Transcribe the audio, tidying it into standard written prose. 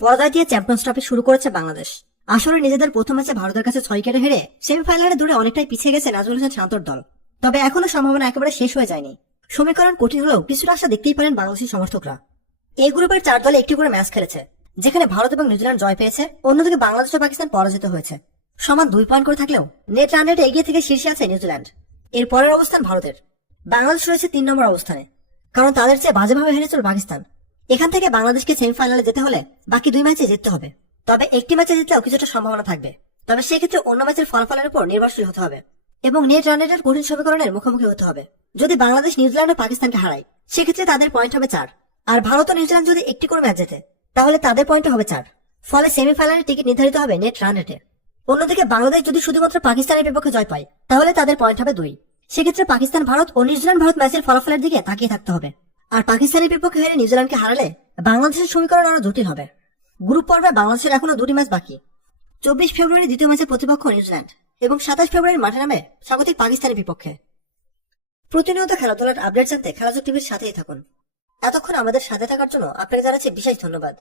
পরাজয় দিয়ে champions trophy শুরু করেছে বাংলাদেশ। আসলে নিজেদের প্রথম ম্যাচে ভারতের কাছে 6 উইকেটে হেরে সেমিফাইনালে দূরে অনেকটাই পিছিয়ে গেছে নাজমুল হোসেন শান্তর দল। তবে এখনো সম্ভাবনা একেবারে শেষ হয়ে যায়নি। সমীকরণ কঠিন হলেও কিছুটা আশা দেখতেই পারেন বাংলাদেশি সমর্থকরা। এই গ্রুপের 4 দলে একটি করে ম্যাচ খেলেছে, যেখানে ভারত এবং নিউজিল্যান্ড জয় পেয়েছে, অন্যদিকে বাংলাদেশ ও পাকিস্তান পরাজিত হয়েছে। সমান 2 পয়েন্ট করে থাকলেও নেট রান রেটে এগিয়ে থেকে শীর্ষে আছে নিউজিল্যান্ড। এর পরের অবস্থান ভারতের। বাংলাদেশ রয়েছে 3 নম্বর অবস্থানে, কারণ তাদের চেয়ে বাজেভাবে হেরেছিল পাকিস্তান। এখান থেকে বাংলাদেশকে সেমিফাইনালে যেতে হলে বাকি 2 ম্যাচে জিততে হবে। তবে একটি ম্যাচে জিতলেও কিছুটা সম্ভাবনা থাকবে, তবে সেক্ষেত্রে অন্য ম্যাচের ফলাফলের উপর নির্ভরশীল হতে হবে এবং নেট রান রেটের কঠিন সমীকরণের মুখোমুখি হতে হবে। যদি বাংলাদেশ নিউজিল্যান্ড ও পাকিস্তানকে হারায়, সেক্ষেত্রে তাদের পয়েন্ট হবে 4, আর ভারত ও নিউজিল্যান্ড যদি একটি করে ম্যাচ জেতে, তাহলে তাদের পয়েন্ট হবে 4। ফলে সেমিফাইনালের টিকিট নির্ধারিত হবে নেট রান রেটে। অন্যদিকে বাংলাদেশ যদি শুধুমাত্র পাকিস্তানের বিপক্ষে জয় পায়, তাহলে তাদের পয়েন্ট হবে 2। সেক্ষেত্রে পাকিস্তান ভারত ও নিউজিল্যান্ড ভারত ম্যাচের ফলাফলের দিকে তাকিয়ে থাকতে হবে। আর পাকিস্তানের বিপক্ষে হেরে নিউজিল্যান্ডকে হারালে বাংলাদেশের সমীকরণ আরো জটিল হবে। গ্রুপ পর্বে বাংলাদেশের এখনো 2টি ম্যাচ বাকি। 24 ফেব্রুয়ারি দ্বিতীয় ম্যাচে প্রতিপক্ষ নিউজিল্যান্ড এবং 27 ফেব্রুয়ারি মাঠে নামে স্বাগতিক পাকিস্তানের বিপক্ষে। প্রতিনিয়ত খেলাধুলার আপডেট জানতে খেলাযোগ টিভির সাথেই থাকুন। এতক্ষণ আমাদের সাথে থাকার জন্য আপনাকে জানাচ্ছি বিশেষ ধন্যবাদ।